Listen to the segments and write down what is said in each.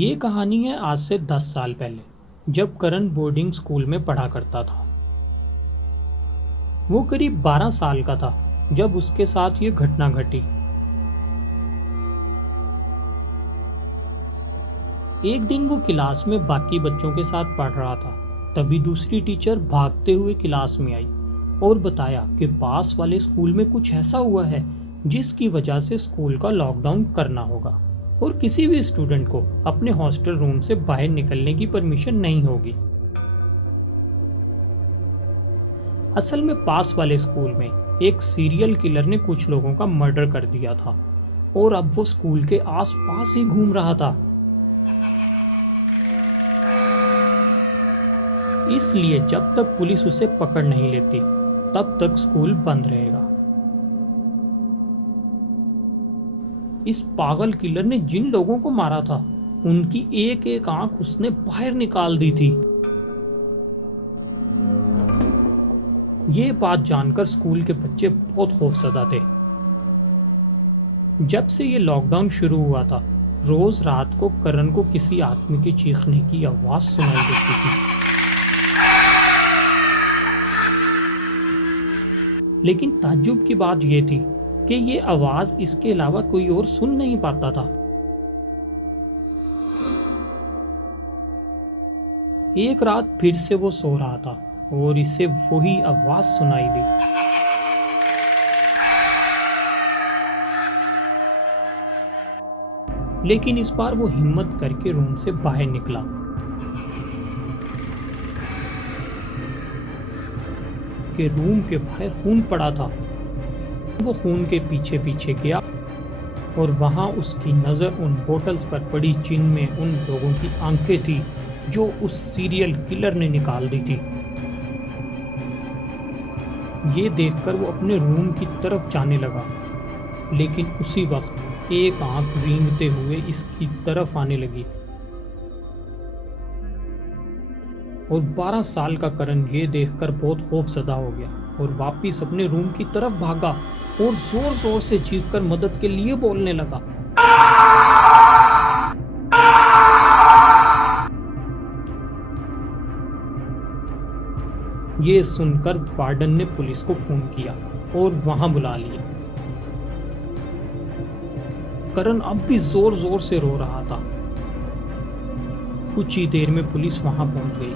ये कहानी है आज से 10 साल पहले, जब करण बोर्डिंग स्कूल में पढ़ा करता था। वो करीब 12 साल का था जब उसके साथ ये घटना घटी। एक दिन वो क्लास में बाकी बच्चों के साथ पढ़ रहा था। तभी दूसरी टीचर भागते हुए क्लास में आई और बताया कि पास वाले स्कूल में कुछ ऐसा हुआ है जिसकी वजह से स्कूल का लॉकडाउन करना होगा और किसी भी स्टूडेंट को अपने हॉस्टल रूम से बाहर निकलने की परमिशन नहीं होगी। असल में पास वाले स्कूल में एक सीरियल किलर ने कुछ लोगों का मर्डर कर दिया था और अब वो स्कूल के आसपास ही घूम रहा था। इसलिए जब तक पुलिस उसे पकड़ नहीं लेती तब तक स्कूल बंद रहेगा। इस पागल किलर ने जिन लोगों को मारा था उनकी एक एक आंख उसने बाहर निकाल दी थी। ये बात जानकर स्कूल के बच्चे बहुत खौफजदा थे। जब से ये लॉकडाउन शुरू हुआ था, रोज रात को करण को किसी आदमी के चीखने की आवाज सुनाई देती थी। लेकिन ताज्जुब की बात यह थी कि ये आवाज इसके अलावा कोई और सुन नहीं पाता था। एक रात फिर से वो सो रहा था और इसे वही आवाज सुनाई दी। लेकिन इस बार वो हिम्मत करके रूम से बाहर निकला। के रूम के बाहर खून पड़ा था। वो खून के पीछे पीछे गया और वहां उसकी नजर उन बोतल्स पर पड़ी जिनमें उन लोगों की आंखें थी जो उस सीरियल किलर ने निकाल दी थी। ये देखकर वो अपने रूम की तरफ जाने लगा, लेकिन उसी वक्त एक आंख रेंगते हुए इसकी तरफ आने लगी और 12 साल का करण ये देखकर बहुत खौफजदा हो गया और वापिस अपने रूम की तरफ भागा और जोर जोर से चीखकर मदद के लिए बोलने लगा। ये सुनकर वार्डन ने पुलिस को फोन किया और वहां बुला लिया। करण अब भी जोर जोर से रो रहा था। कुछ ही देर में पुलिस वहां पहुंच गई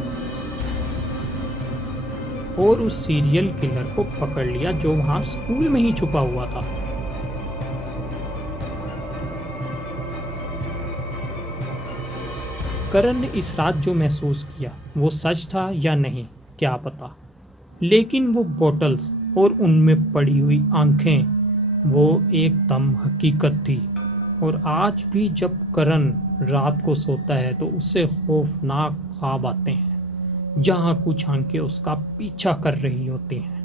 और उस सीरियल किलर को पकड़ लिया जो वहां स्कूल में ही छुपा हुआ था। करण ने इस रात जो महसूस किया वो सच था या नहीं क्या पता, लेकिन वो बोतल्स और उनमें पड़ी हुई आंखें वो एकदम हकीकत थी। और आज भी जब करण रात को सोता है तो उसे खौफनाक ख्वाब आते हैं जहां कुछ आंखें उसका पीछा कर रही होती हैं।